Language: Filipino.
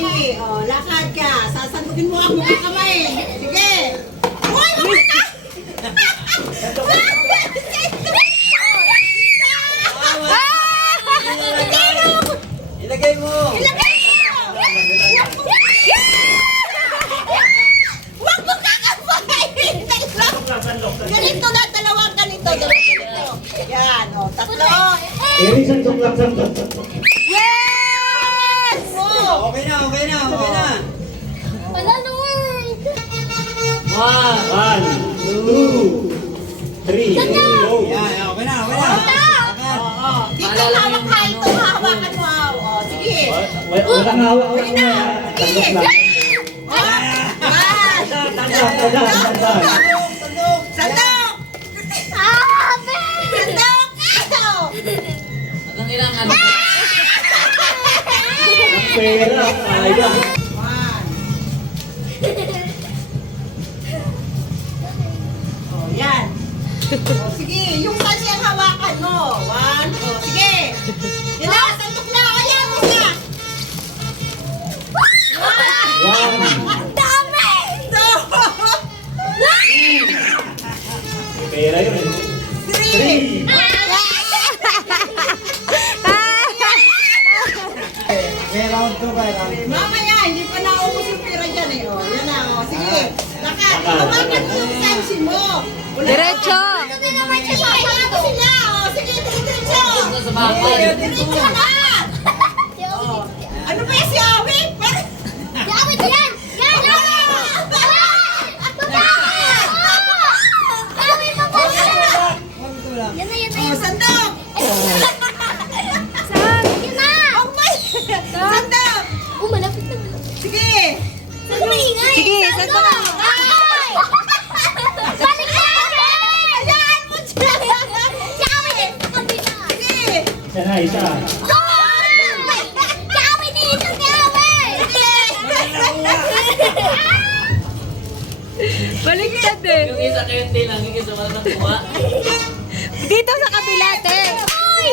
Sige, lakad ka. Sasandukin mo ang mga kamay. Sige. Uy, uy ka! Ilagay mo! Ilagay mo! Huwag mo kakapay! Ganito na, dalawang ganito. Yan, tatlo. Eri, sandok lang. Yes! Okay na. Wala na word. 1, 2, 3. Go. Yan, okay na. Dito hawak ka ito, hawakan mo. Sige. Walang hawak ko na. Sandok lang. Tandang. Sandok! Sandok! Hanggang ilang ano? Ang pera. Sayang. Yan. Sige, yung saan yung hawakan mo. 1, sige. Yan na, sandok na. Ayan mo siya. 1. Ang dami! Pera yun. 3. 3. Round 2 ba? Mamaya, hindi pa naubos yung pera dyan eh. Yan na, sige. Lakad. Lakad. Hawakan mo yung sensi mo. Diretso! Hawakan mo sila. Sige, diretso. Sa bakal. Diretso na. Ano ba yung si Awi? Yawi ko yan! Yan! Yawi! Yawi, baba! Yan na. Sandok. Saan? Yan na! Oh my. Sandok. Oh, malapit na. Sige. Saan maingay? Sige, saan ka na? Ay! Balik na! Hayaan mo siya. Yawi din sa kabila. Sige. Isa na, isa. Yawi dito, yawi! Baliktad eh. Yung isa kayo lang, yung isa wala nang kuha. Dito sa kabila, te. Ay!